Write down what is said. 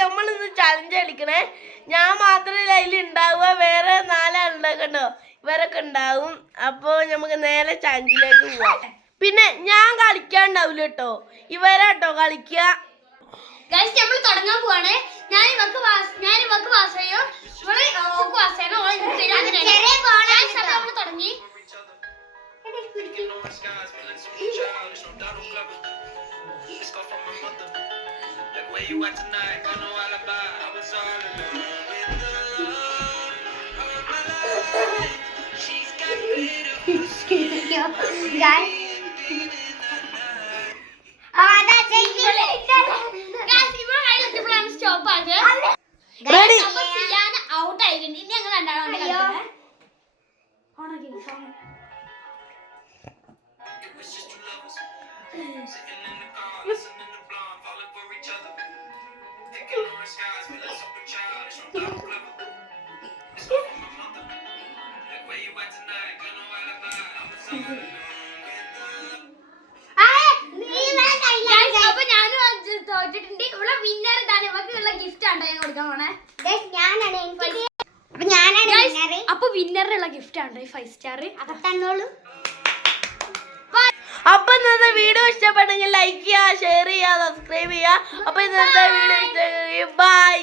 നമ്മളിന്ന് ചലഞ്ച് കളിക്കണേ. ഞാൻ മാത്രമല്ല അതിൽ ഉണ്ടാവുക, വേറെ 4 ആളുകളൊക്കെ ഉണ്ടോ, ഇവരൊക്കെ ഉണ്ടാവും. അപ്പോൾ നമുക്ക് നേരെ ചലഞ്ചിലേക്ക് പോവാം. പിന്നെ ഞാൻ കളിക്കാണ്ടാവില്ല കേട്ടോ, ഇവരാട്ടോ കളിക്കുക. നമ്മൾ തുടങ്ങാൻ പോവാണ്. ഞാൻ ഇവക്ക് വാസയോ തുടങ്ങി. സ്റ്റോപ്പ് ആയത് ഔട്ട് ആയിട്ടുണ്ട്. ഇനി ഞങ്ങൾ രണ്ടാളും അപ്പൊ ഞാനും തോറ്റിട്ടുണ്ട്. ഇവിടെ വിന്നർ ഇതാണ്. ഇവക്കുള്ള ഗിഫ്റ്റ് ആണ് ഞാൻ കൊടുക്കാൻ പോണേ. അപ്പൊ വിന്നറിനുള്ള ഗിഫ്റ്റ് ആണ് 5 സ്റ്റാർ. തന്നോളൂ. അപ്പൊ ഇന്നത്തെ വീഡിയോ ഇഷ്ടപ്പെട്ടെങ്കിൽ ലൈക്ക് ചെയ്യുക, ഷെയർ ചെയ്യുക, സബ്സ്ക്രൈബ് ചെയ്യുക. അപ്പൊ ഇന്നത്തെ വീഡിയോ ഇഷ്ടപ്പെട്ടെങ്കിൽ ബൈ.